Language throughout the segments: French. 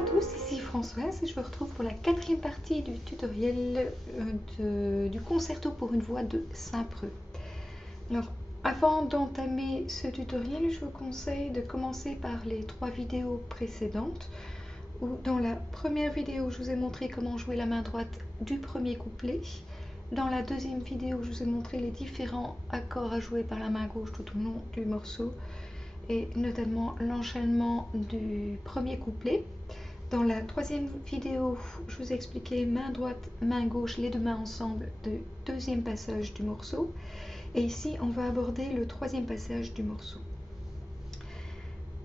à tous, ici Françoise et je vous retrouve pour la quatrième partie du tutoriel du concerto pour une voix de Saint-Preux. Alors, avant d'entamer ce tutoriel, je vous conseille de commencer par les 3 vidéos précédentes où dans la première vidéo, je vous ai montré comment jouer la main droite du premier couplet. Dans la deuxième vidéo, je vous ai montré les différents accords à jouer par la main gauche tout au long du morceau et notamment l'enchaînement du premier couplet. Dans la troisième vidéo, je vous ai expliqué main droite, main gauche, les deux mains ensemble du deuxième passage du morceau. Et ici, on va aborder le troisième passage du morceau.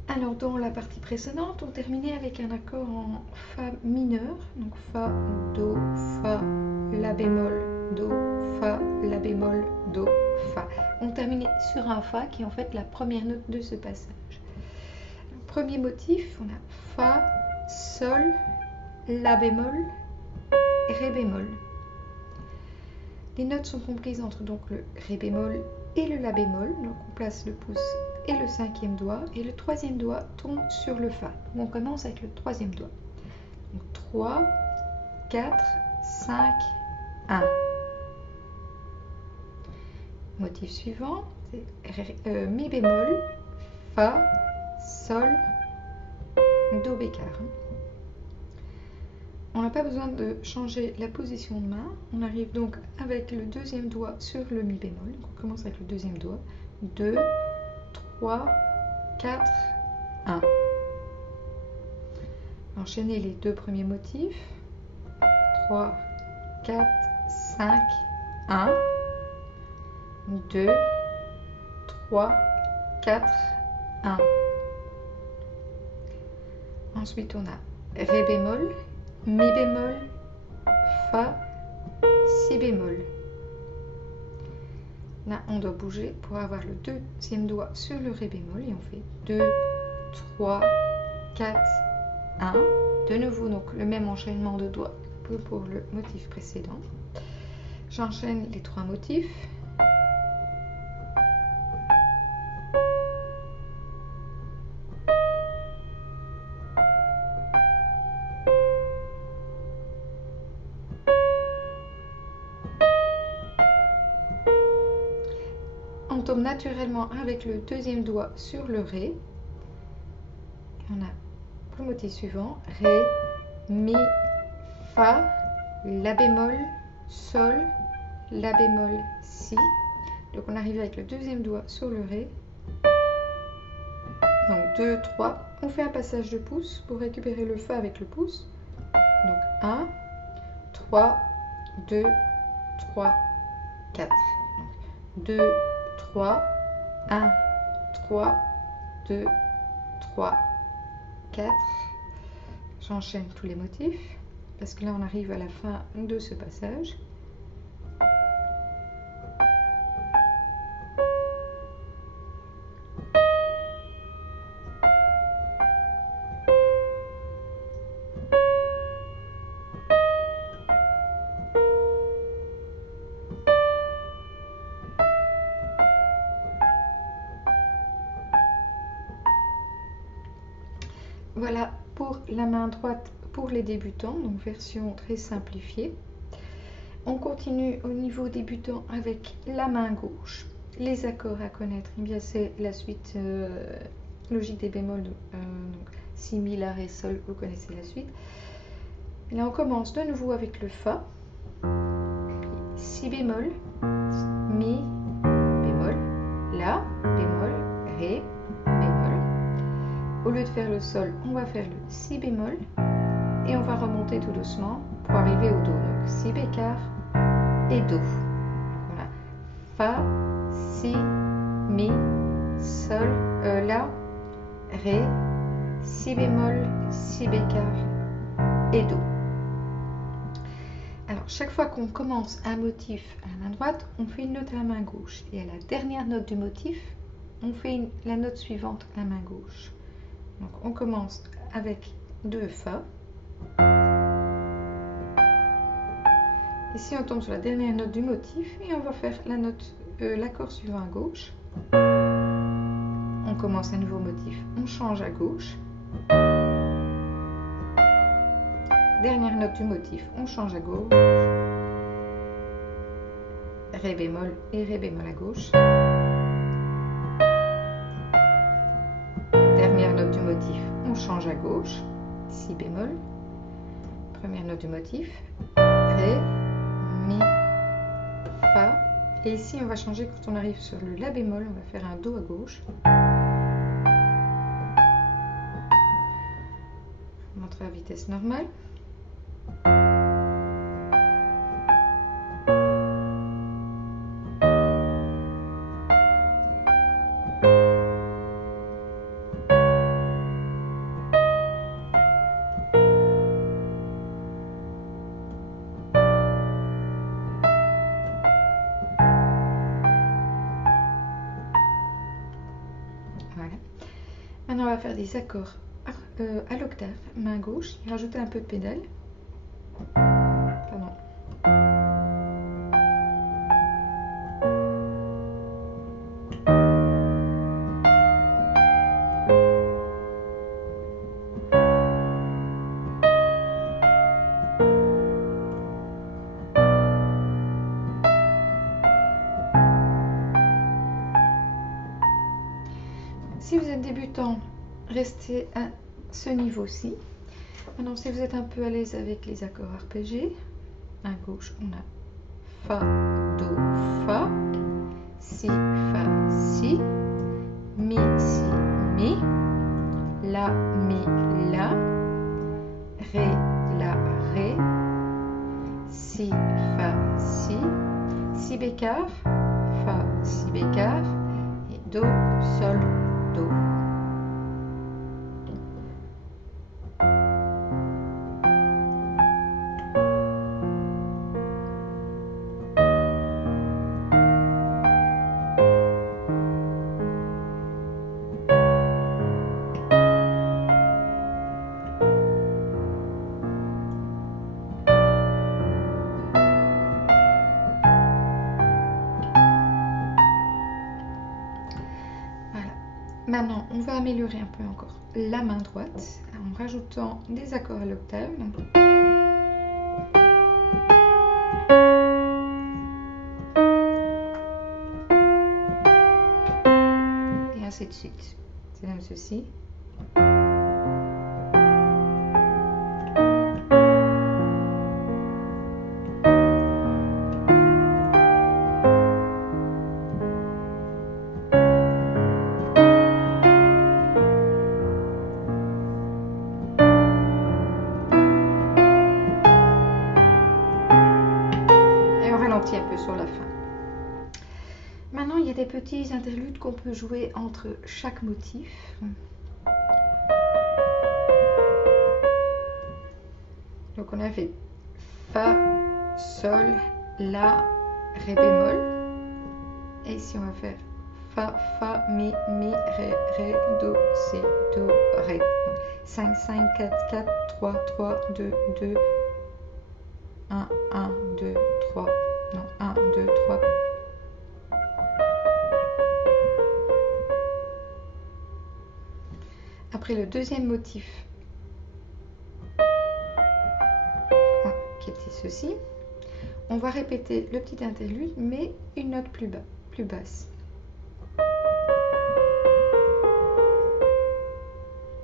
Alors, dans la partie précédente, on terminait avec un accord en Fa mineur, donc Fa, Do, Fa, La bémol, Do, Fa, La bémol, Do, Fa. On terminait sur un Fa qui est en fait la première note de ce passage. Le premier motif, on a Fa, Sol, La bémol, Ré bémol. Les notes sont comprises entre donc le Ré bémol et le La bémol, donc on place le pouce et le 5e doigt, et le 3e doigt tombe sur le Fa. Donc on commence avec le 3e doigt. Donc 3, 4, 5, 1. Motif suivant, c'est Mi bémol, Fa, Sol, Do bécard. On n'a pas besoin de changer la position de main. On arrive donc avec le 2e doigt sur le Mi bémol. Donc on commence avec le 2e doigt. 2, 3, 4, 1. Enchaînez les deux premiers motifs. 3, 4, 5, 1. 2, 3, 4, 1. Ensuite, on a Ré bémol, Mi bémol, Fa, Si bémol. Là, on doit bouger pour avoir le 2e doigt sur le Ré bémol et on fait 2, 3, 4, 1. De nouveau, donc le même enchaînement de doigts que pour le motif précédent. J'enchaîne les 3 motifs. On tombe naturellement avec le 2e doigt sur le Ré. On a le motif suivant, Ré, Mi, Fa, La bémol, Sol, La bémol, Si. Donc on arrive avec le 2e doigt sur le Ré. Donc 2, 3. On fait un passage de pouce pour récupérer le Fa avec le pouce. Donc 1, 3, 2, 3, 4. 2, 3, 1, 3, 2, 3, 4. J'enchaîne tous les motifs parce que là on arrive à la fin de ce passage. Voilà pour la main droite pour les débutants, donc version très simplifiée. On continue au niveau débutant avec la main gauche. Les accords à connaître, eh bien c'est la suite logique des bémols, donc Si, Mi, La, Ré, Sol, vous connaissez la suite. Et là on commence de nouveau avec le Fa, puis Si bémol, Mi bémol, La bémol, Ré bémol. Au lieu de faire le Sol, on va faire le Si bémol et on va remonter tout doucement pour arriver au Do. Donc Si bécard et Do. Voilà. Fa, Si, Mi, Sol, La, Ré, Si bémol, Si bécard et Do. Alors chaque fois qu'on commence un motif à la main droite, on fait une note à la main gauche. Et à la dernière note du motif, on fait la note suivante à la main gauche. Donc on commence avec 2 Fa. Ici on tombe sur la dernière note du motif et on va faire l'accord suivant à gauche. On commence un nouveau motif, on change à gauche. dernière note du motif, on change à gauche. Ré bémol et Ré bémol à gauche. Dernière note du motif, on change à gauche. Si bémol. Première note du motif. Ré, Mi, Fa. Et ici, on va changer quand on arrive sur le La bémol. On va faire un Do à gauche. Montre à vitesse normale. Voilà. Maintenant, on va faire des accords à l'octave, main gauche, et rajouter un peu de pédale. Pardon. Si vous êtes débutant, restez à ce niveau-ci. Maintenant, si vous êtes un peu à l'aise avec les accords arpégés, à gauche, on a Fa, Do, Fa, Si, Fa, Si, Mi, Si, Mi, La, Mi, La, Ré, La, Ré, Si, Fa, Si, Si bécard, Fa, Si bécard, et Do, Sol, Do. Maintenant, on va améliorer un peu encore la main droite en rajoutant des accords à l'octave. Et ainsi de suite. C'est comme ceci. Un peu sur la fin. Maintenant, il y a des petits interludes qu'on peut jouer entre chaque motif. Donc on a fait Fa, Sol, La, Ré bémol. Et ici on va faire Fa, Fa, Mi, Mi, Ré, Ré, Do, Si, Do, Ré. 5, 5, 4, 4, 3, 3, 2, 2, 1, 1, 2, 3. Non, 1, 2, 3. Après le deuxième motif, qui était ceci, on va répéter le petit interlude, mais une note plus basse.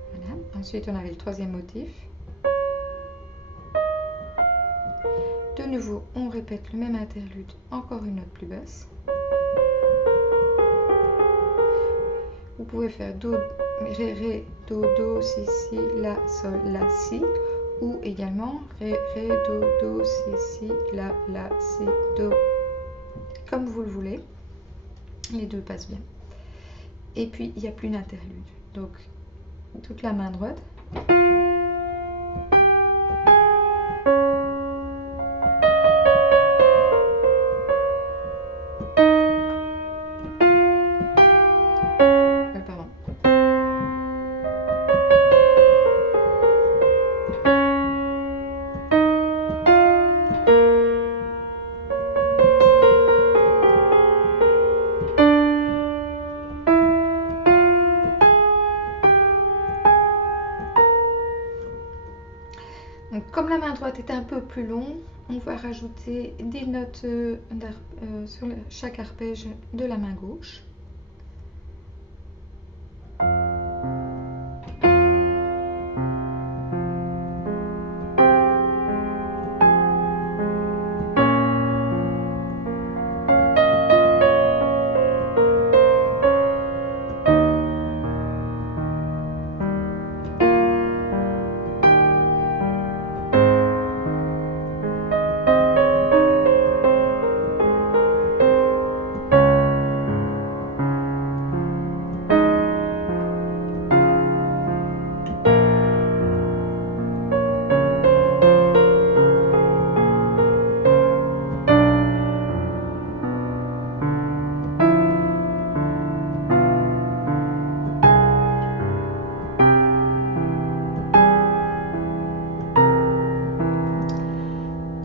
Voilà. Ensuite, on avait le troisième motif. De nouveau, on répète le même interlude, encore une note plus basse. Vous pouvez faire Do, Ré, Ré, Do, Do, Si, Si, La, Sol, La, Si. Ou également Ré, Ré, Do, Do, Si, Si, La, Si, Do. Comme vous le voulez. Les deux passent bien. Et puis, il n'y a plus d'interlude. Donc, toute la main droite. Donc, comme la main droite est un peu plus longue, on va rajouter des notes sur chaque arpège de la main gauche.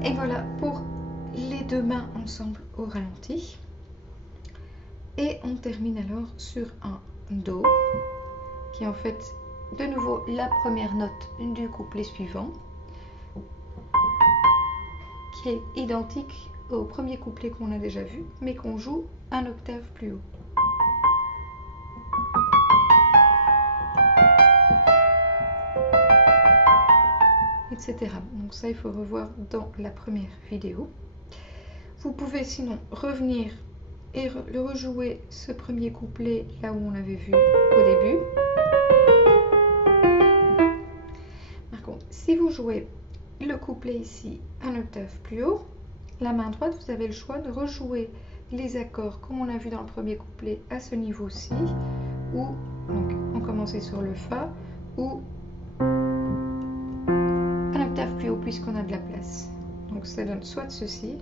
Et voilà pour les deux mains ensemble au ralenti. Et on termine alors sur un Do, qui est en fait de nouveau la première note du couplet suivant, qui est identique au premier couplet qu'on a déjà vu, mais qu'on joue un octave plus haut. Etc. Donc ça, il faut revoir dans la première vidéo. Vous pouvez sinon revenir et le rejouer ce premier couplet là où on l'avait vu au début. Par contre, si vous jouez le couplet ici un octave plus haut, la main droite, vous avez le choix de rejouer les accords comme on a vu dans le premier couplet à ce niveau-ci, ou donc on commençait sur le Fa, ou un octave plus haut puisqu'on a de la place. Donc ça donne soit ceci,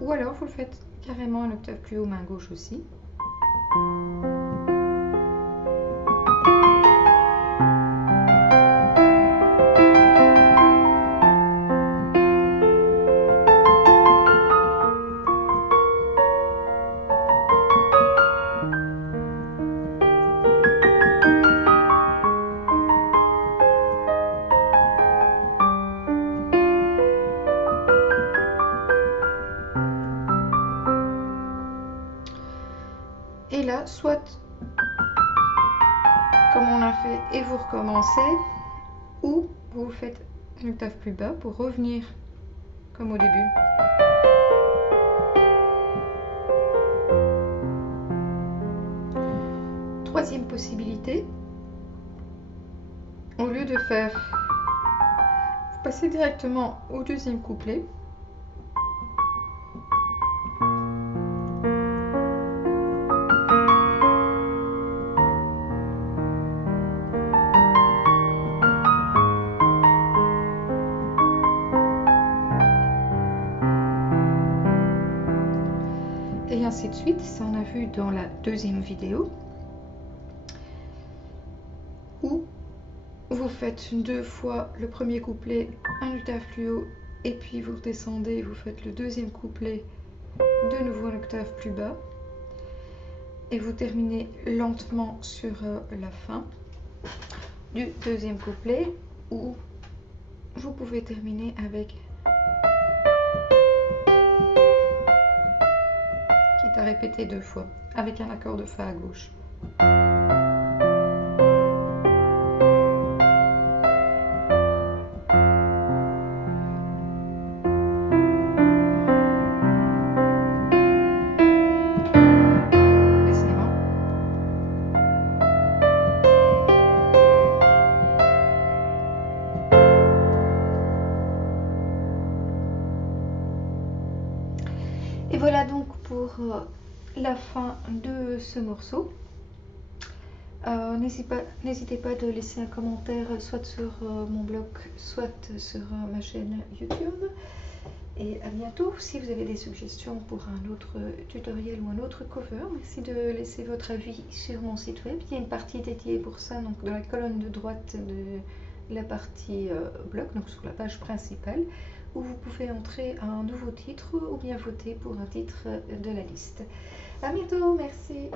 ou alors vous le faites carrément un octave plus haut main gauche aussi. Et là, soit comme on a fait et vous recommencez, ou vous faites une octave plus bas pour revenir comme au début. Troisième possibilité, au lieu de faire, vous passez directement au deuxième couplet. Et ainsi de suite, ça on a vu dans la deuxième vidéo, où vous faites deux fois le premier couplet un octave plus haut, et puis vous redescendez, vous faites le deuxième couplet de nouveau un octave plus bas, et vous terminez lentement sur la fin du deuxième couplet, où vous pouvez terminer avec à répéter deux fois avec un accord de Fa à gauche. Et voilà donc pour la fin de ce morceau. N'hésitez pas de laisser un commentaire soit sur mon blog, soit sur ma chaîne YouTube. Et à bientôt. Si vous avez des suggestions pour un autre tutoriel ou un autre cover, merci de laisser votre avis sur mon site web. Il y a une partie dédiée pour ça, donc dans la colonne de droite la partie blog, donc sur la page principale, où vous pouvez entrer un nouveau titre ou bien voter pour un titre de la liste. À bientôt, merci.